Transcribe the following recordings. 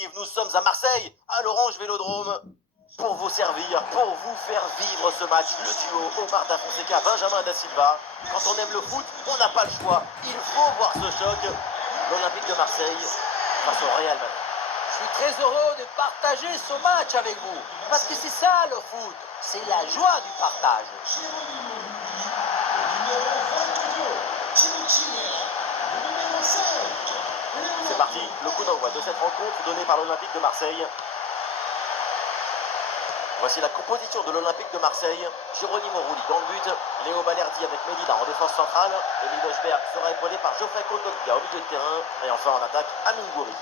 Nous sommes à Marseille, à l'Orange Vélodrome, pour vous servir, pour vous faire vivre ce match, le duo Omar Da Fonseca, Benjamin Da Silva. Quand on aime le foot, on n'a pas le choix. Il faut voir ce choc. L'Olympique de Marseille face au Real Madrid. Je suis très heureux de partager ce match avec vous, parce que c'est ça le foot, c'est la joie du partage. C'est parti, le coup d'envoi de cette rencontre donnée par l'Olympique de Marseille. Voici la composition de l'Olympique de Marseille. Geronimo Rulli dans le but, Léo Balerdi avec Medina en défense centrale, Emile Hojbjerg sera épaulé par Geoffrey Kondogbia au milieu de terrain, et enfin en attaque, Amine Gouiri.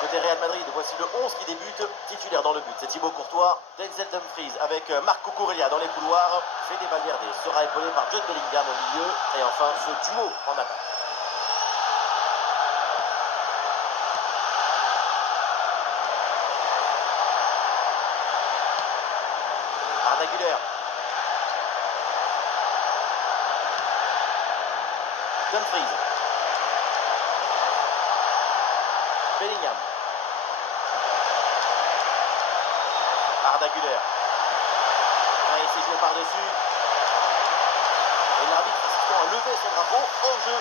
Côté Real Madrid, voici le 11 qui débute, titulaire dans le but, c'est Thibaut Courtois, Denzel Dumfries avec Marc Cucurella dans les couloirs, Fede Valverde sera épaulé par Jude Bellingham au milieu, et enfin ce duo en attaque. Arda Güler. Dumfries. Bellingham. Arda Güler. Allez, c'est joué par-dessus. Et l'arbitre assistant a levé son drapeau en jeu.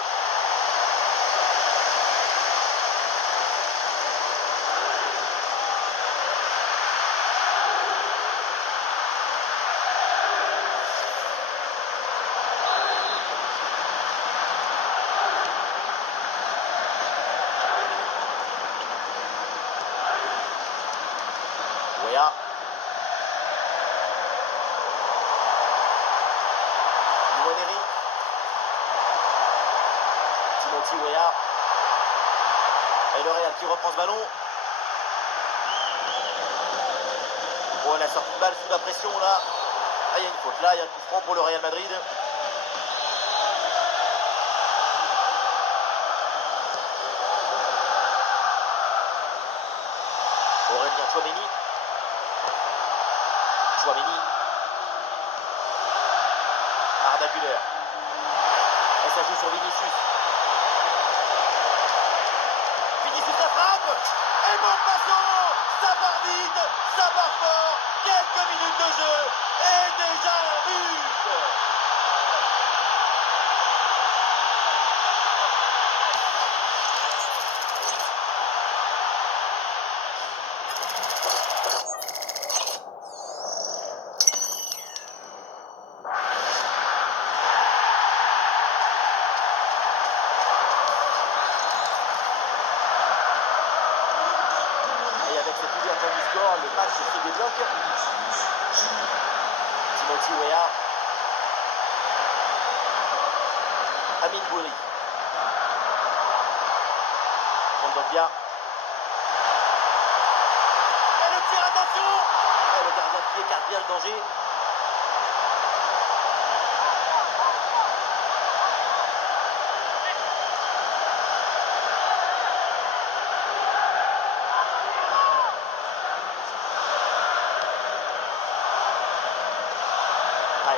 Weah. Nwaneri. Timothy Weah. Et le Real qui reprend ce ballon. Oh, la sortie de balle sous la pression là. Ah, il y a une faute là, il y a un coup franc pour le Real Madrid. Aurélien Tchouaméni. Arda Güler. Et ça joue sur Vinicius. Vinicius la frappe. Et bon passant. Ça part vite, ça part fort. Quelques minutes de jeu. Et déjà un but. Du score, le match se débloque. Timothy Weah. Amine Gouiri. Kondogbia. Et le tir, attention. Et le gardien qui écarte bien le danger.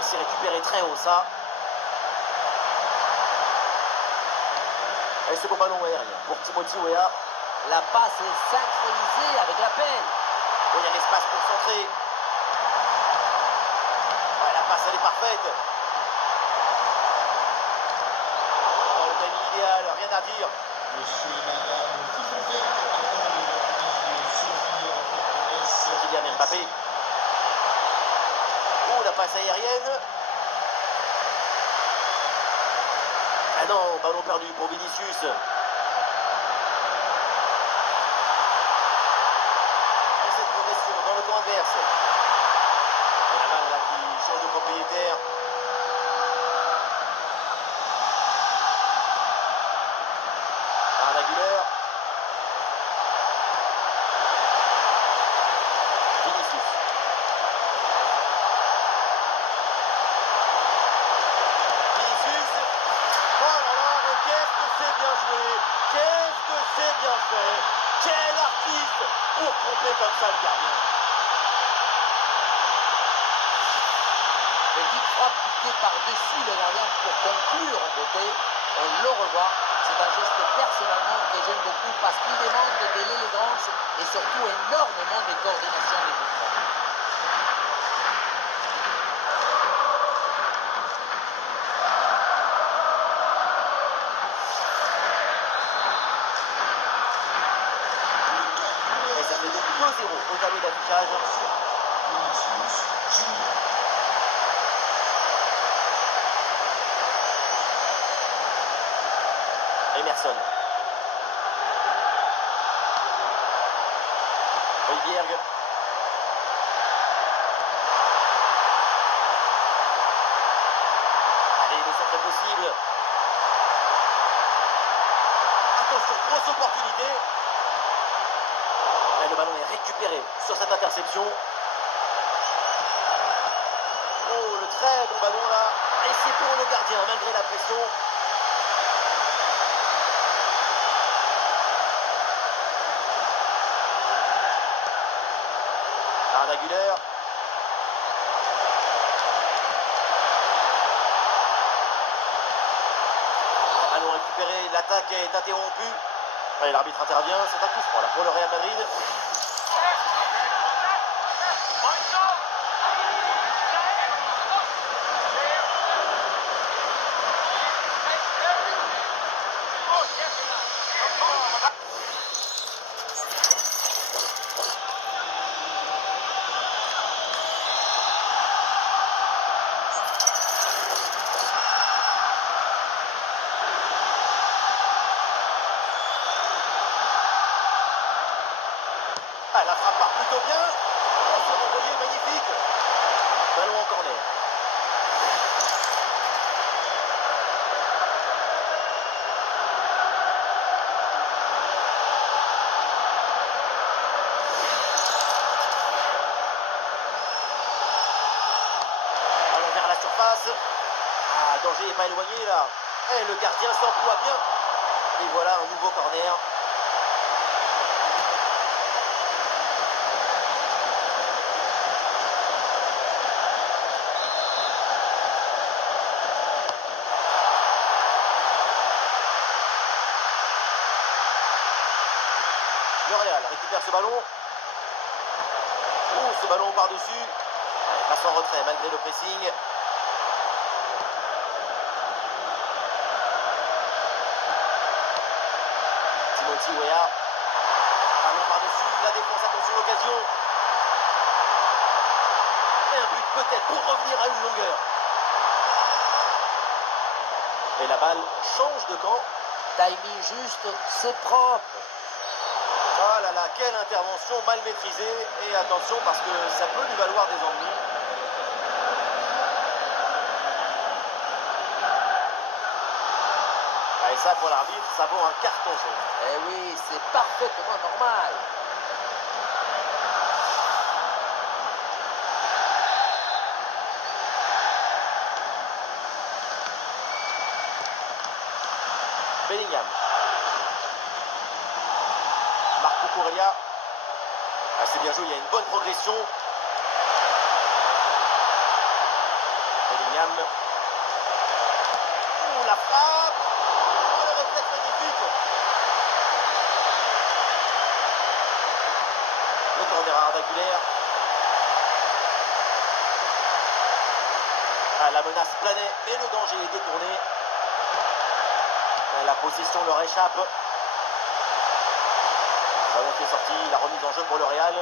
C'est récupéré très haut ça. Et c'est beau ballon aérien pour Timothy Weah. La passe est synchronisée avec l'appel. Oh, il y a l'espace pour centrer. Ouais, la passe elle est parfaite. Oh, le timing idéal, rien à dire. Kylian Mbappé. Oh, la passe aérienne. Ah non, ballon perdu pour Vinicius. Et cette progression dans le camp adverse. Et la balle là qui change de propriétaire. Arda Güler. Vinicius. Qu'est-ce que c'est bien fait. Quel artiste pour tromper comme ça le gardien. Petite frappe piquée par-dessus le gardien pour conclure en beauté. On le revoit. C'est un geste personnellement que j'aime beaucoup parce qu'il et surtout énormément de coordination des mouvements. Et ça fait donc 2-0 au tableau d'affichage. Emerson. Højbjerg. Allez, le centre est possible. Attention, grosse opportunité. Et le ballon est récupéré sur cette interception. Oh, le très bon ballon là. Et c'est pour le gardien, malgré la pression. Arda Güler. Ballon récupéré, l'attaque est interrompue. Allez, l'arbitre intervient, c'est un coup franc là pour le Real Madrid. Ah, la frappe part plutôt bien. Elle s'est renvoyée, magnifique. Ballon en corner. Ballon vers la surface. Ah, danger n'est pas éloigné là. Et le gardien s'emploie bien. Et voilà un nouveau corner. Le Real récupère ce ballon. Ouh, ce ballon par-dessus. Passe en retrait malgré le pressing. Timothy Weah. Ballon par-dessus. La défense, attention, l'occasion. Et un but peut-être pour revenir à une longueur. Et la balle change de camp. Timing juste, c'est propre. Oh là là, quelle intervention mal maîtrisée. Et attention parce que ça peut lui valoir des ennuis. Ah, et ça pour l'arbitre, ça vaut un carton jaune. Eh oui, c'est parfaitement normal. Bellingham. Marco Correa. Ah, c'est bien joué, il y a une bonne progression. Bellingham. Ouh, la frappe. Oh, le réflexe magnifique. Le corner à Arda Güler. Ah, la menace planait, mais le danger est détourné. La possession leur échappe. Ballon qui est sorti, la remise en jeu pour le Real.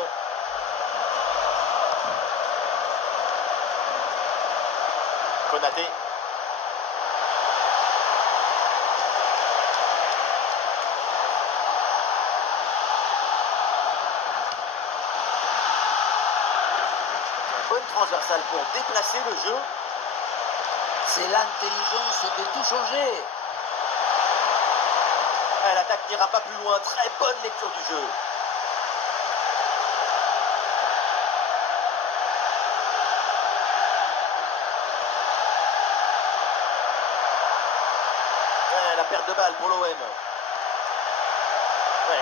Konaté. Bonne transversale pour déplacer le jeu. C'est l'intelligence de tout changer. L'attaque n'ira pas plus loin. Très bonne lecture du jeu. La perte de balle pour l'OM.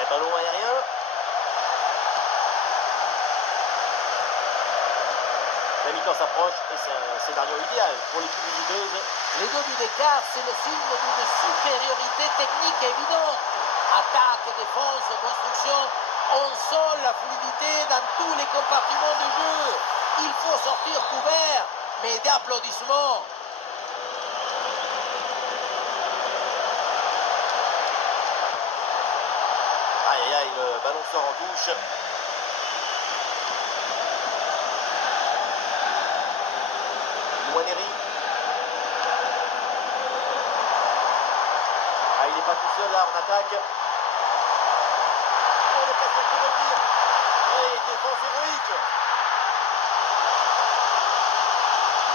Ballon aérien. La mi-temps s'approche et c'est un scénario idéal pour l'équipe visiteuse. Les 2 buts d'écart, c'est le signe d'une supériorité technique évidente. Attaque, défense, construction, on sent la fluidité dans tous les compartiments du jeu. Il faut sortir couvert, mais d'applaudissements. Aïe aïe aïe, le ballon sort en touche. Nwaneri. Ah, il n'est pas tout seul là en attaque. Oh, l'occasion pour revenir. Et défense héroïque.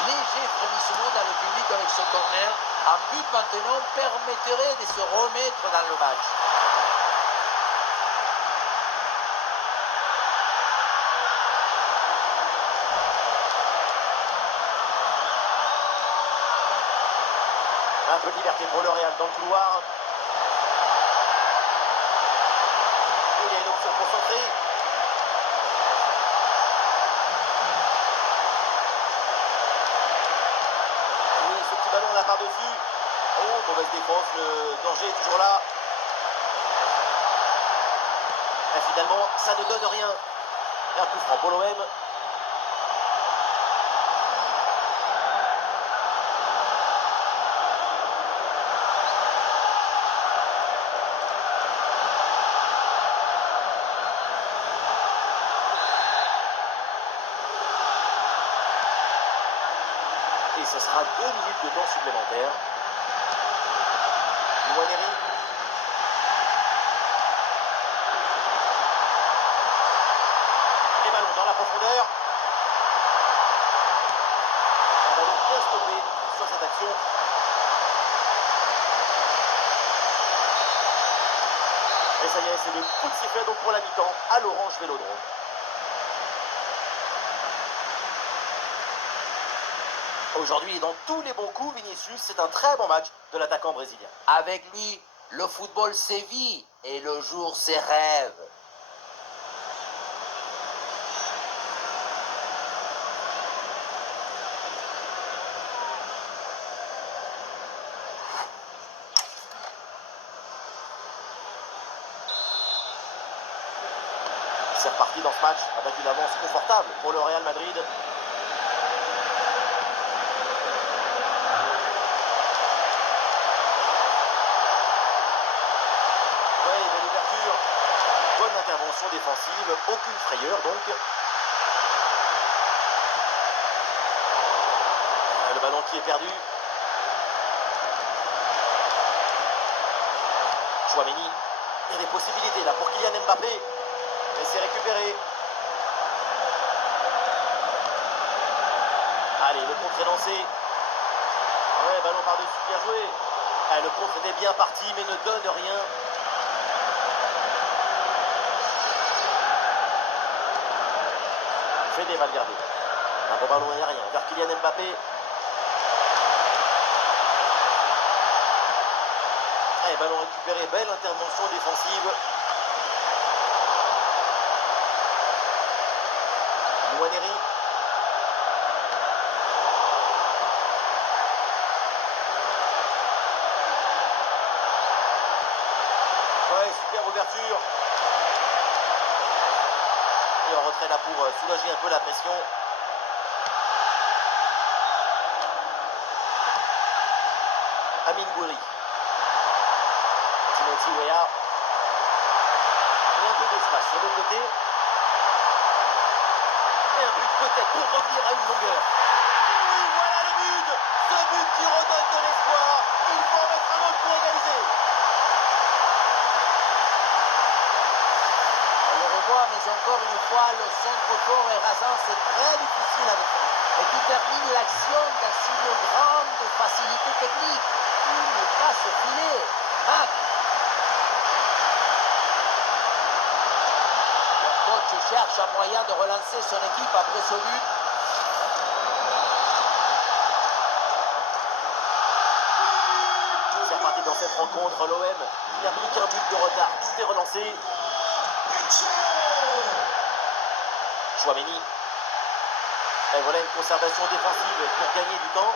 Léger frémissement dans le public avec ce corner. Un but maintenant permettrait de se remettre dans le match. Un peu de liberté pour le Real dans le couloir. Il y a une option pour centrer. Oui, ce petit ballon là par-dessus. Oh, mauvaise défense, le danger est toujours là. Et finalement, ça ne donne rien. Et un coup franc pour l'OM. Et ce sera 2 minutes de temps supplémentaire. Nwaneri. Et ballon dans la profondeur. Un ballon bien stoppé sur cette action. Et ça y est, c'est le coup de sifflet donc pour la mi-temps à l'Orange Vélodrome. Aujourd'hui, dans tous les bons coups, Vinicius, c'est un très bon match de l'attaquant brésilien. Avec lui, le football sévit et le jour ses rêves. C'est reparti dans ce match avec une avance confortable pour le Real Madrid. Bonne intervention défensive, aucune frayeur donc. Le ballon qui est perdu. Tchouaméni. Il y a des possibilités là pour Kylian Mbappé. Mais c'est récupéré. Allez, le contre est lancé. Ouais, ballon par-dessus, bien joué. Ah, le contre était bien parti mais ne donne rien. Fede Valverde. Un bon ballon aérien vers Kylian Mbappé. Allez, ballon récupéré, belle intervention défensive. Nwaneri. Ouais, super ouverture. Et en retrait là pour soulager un peu la pression. Amin Gouiri. Timothy Weah. Et un peu d'espace sur le côté. Et un but peut-être pour revenir à une longueur. Oui, voilà le but. Ce but qui redonne de l'espoir. Il faut en mettre un autre pour égaliser. On le revoit, mais encore une fois, le centre fort et rasant, c'est très difficile à défendre. Et tu termines l'action dans une grande facilité technique. Une passe au filet. Ah. Le coach cherche un moyen de relancer son équipe après ce but. C'est reparti dans cette rencontre. L'OM, il n'y a plus qu'un but de retard. Tout est relancé. Tchouaméni. Et voilà une conservation défensive pour gagner du temps.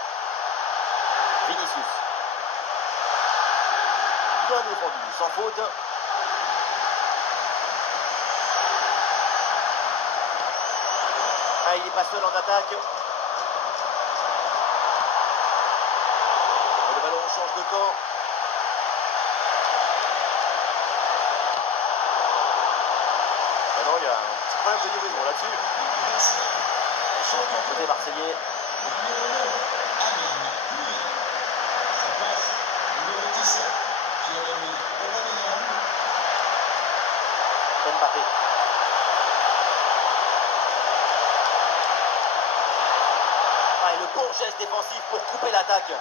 Vinicius. Bien défendu, sans faute. il n'est pas seul en attaque. Et le ballon change de camp. Ah non, il y a un petit problème de livraison là-dessus. Côté marseillais. Mbappé. Ah, et le bon geste défensif pour couper l'attaque.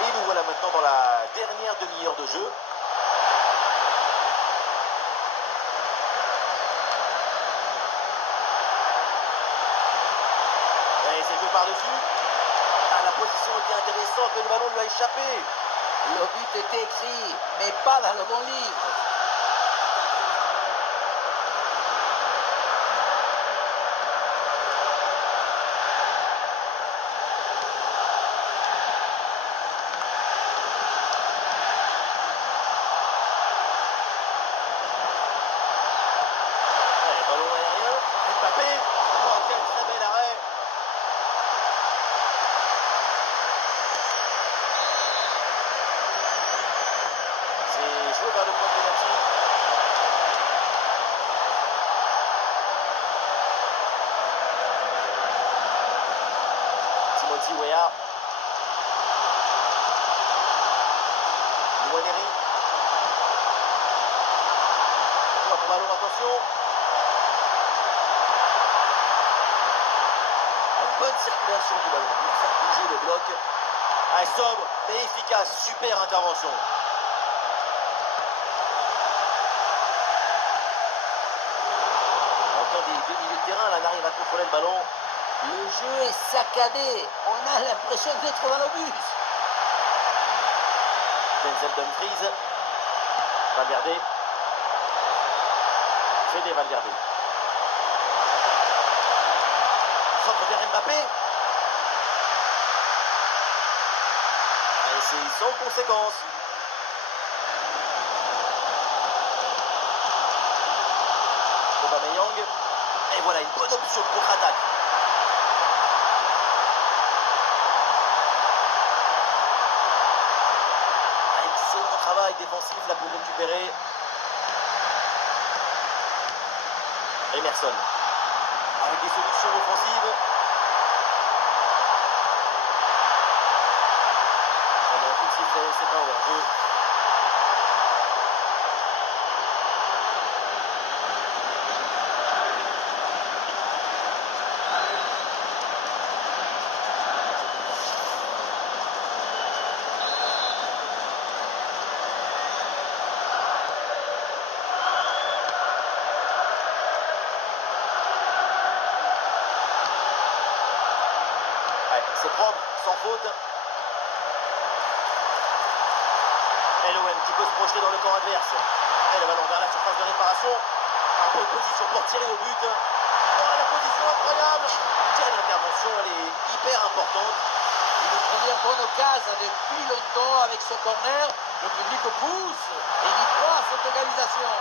Et nous voilà maintenant dans la dernière demi-heure de jeu. Et c'est joué par-dessus. Ah, la position était intéressante, mais le ballon lui a échappé. Le but était écrit, mais pas dans le bon livre. Allez, ballon aérien. Mbappé. Oh, quel très bel arrêt. C'est joué vers le point de pénalty. Timothy Weah. Nwaneri. Hop, ballon, attention. Une bonne circulation du ballon pour faire bouger le bloc. Ah, sobre mais efficace. Super intervention. Aucun des deux milieux de terrain là n'arrive à contrôler le ballon. Le jeu est saccadé. On a l'impression d'être dans le bus. Denzel Dumfries. Valverde. Fede Valverde. Centre vers Mbappé. Et c'est sans conséquence. Aubameyang. Et voilà une bonne option de contre-attaque. Excellent travail défensif là pour récupérer. Emerson. Avec des solutions offensives. Il y a un coup de sifflet, c'est pas hors-jeu. Ouais, c'est propre, sans faute. Et l'OM qui peut se projeter dans le camp adverse. Et le ballon vers la surface de réparation. En bonne position pour tirer au but. Oh, la position incroyable. Quelle intervention, elle est hyper importante. Une première bonne occasion depuis longtemps avec ce corner. Le public pousse et il croit à cette égalisation.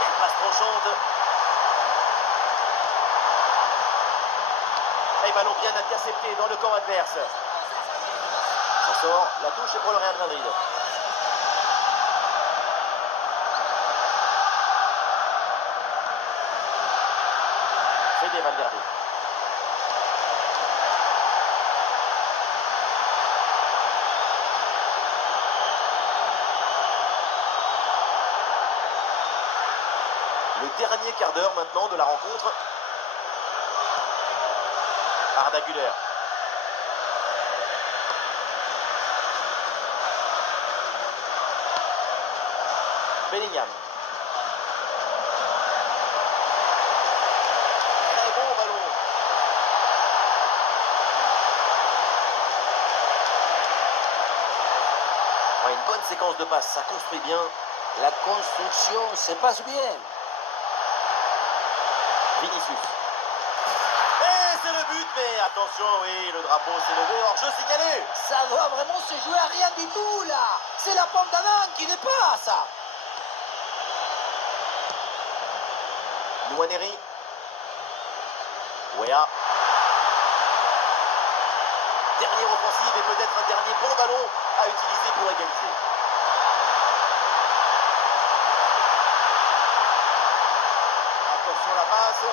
Quelle passe tranchante. Et ballon bien intercepté dans le camp adverse. Ça sort, la touche est pour le Real Madrid. Fede Valverde. Le dernier quart d'heure maintenant de la rencontre. Arda Güler. Bellingham. Très bon ballon. Ouais, une bonne séquence de passes, ça construit bien. La construction se passe bien. Vinicius. Et c'est le but mais attention, oui, le drapeau s'est levé, hors-jeu signalé. Ça doit vraiment se jouer à rien du tout là. C'est la pomme d'Adam qui dépasse. Nwaneri. Wea. Dernière offensive et peut-être un dernier bon ballon à utiliser pour égaliser. Attention la passe.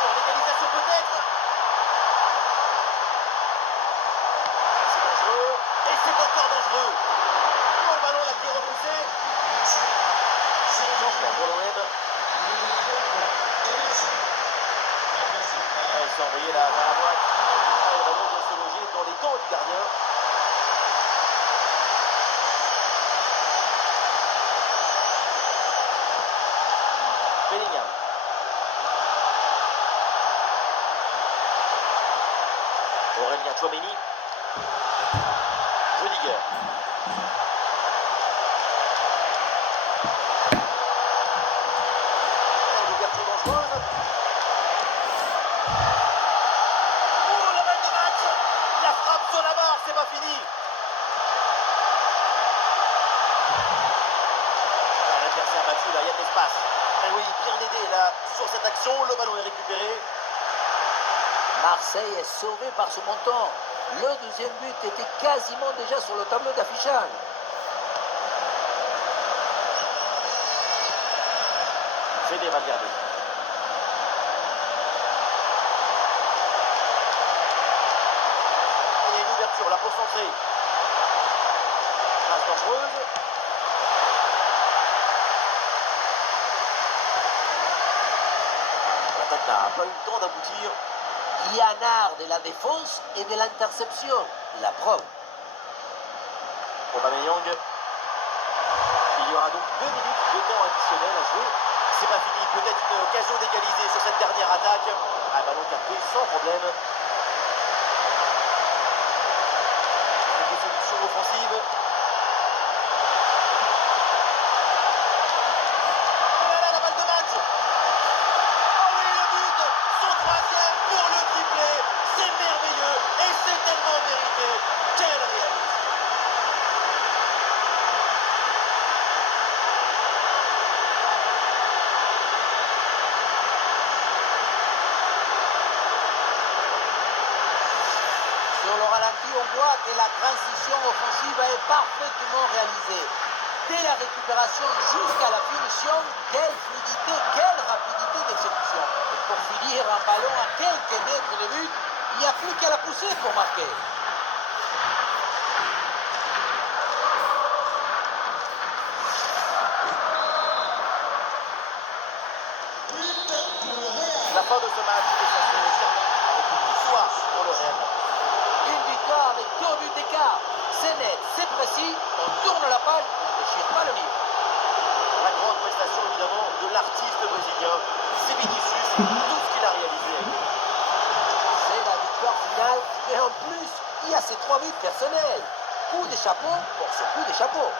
Pour l'égalisation peut-être. C'est dangereux. Et c'est encore dangereux. Oh, le ballon l'a qui est repoussé. Changement pour l'OM. Il s'est envoyé là vers la droite. Ah, le ballon vient se loger dans les dents du gardien. Bellingham. Aurélien Tchouaméni. Rudiger. L'ouverture dangereuse. Oh, la balle de match. La frappe sur la barre, c'est pas fini. L'adversaire battu, là, il y a de l'espace. Et oui, bien aidé là sur cette action, le ballon est récupéré. Marseille est sauvé par ce montant. Le deuxième but était quasiment déjà sur le tableau d'affichage. Fede Valverde. Et une ouverture là pour centrer. Passe dangereuse. L'attaque n'a pas eu le temps d'aboutir. Il y a un art de la défense et de l'interception. La preuve. Aubameyang. Il y aura donc 2 minutes de temps additionnel à jouer. C'est pas fini, peut-être une occasion d'égaliser sur cette dernière attaque. Un ballon capté sans problème. Avec des solutions offensives. Oh là là, la balle de match. Oh oui, le but. Son troisième pour le triplé. C'est merveilleux et c'est tellement mérité. Quel réalisme. Sur le ralenti, on voit que la transition offensive est parfaitement réalisée. Dès la récupération jusqu'à la finition, quelle fluidité, quelle rapidité d'exécution. Et pour finir un ballon à quelques mètres de but, il n'y a plus qu'à la pousser pour marquer. La fin de ce match est censée terminer avec une victoire pour le Real. Une victoire avec 2 buts d'écart. C'est net, c'est précis, on tourne la page, on ne déchire pas le livre. La grande prestation évidemment de l'artiste brésilien, c'est Vinicius, tout ce qu'il a réalisé. C'est la victoire finale, et en plus, il y a ces 3 buts personnels. Coup de chapeau pour ce coup de chapeau.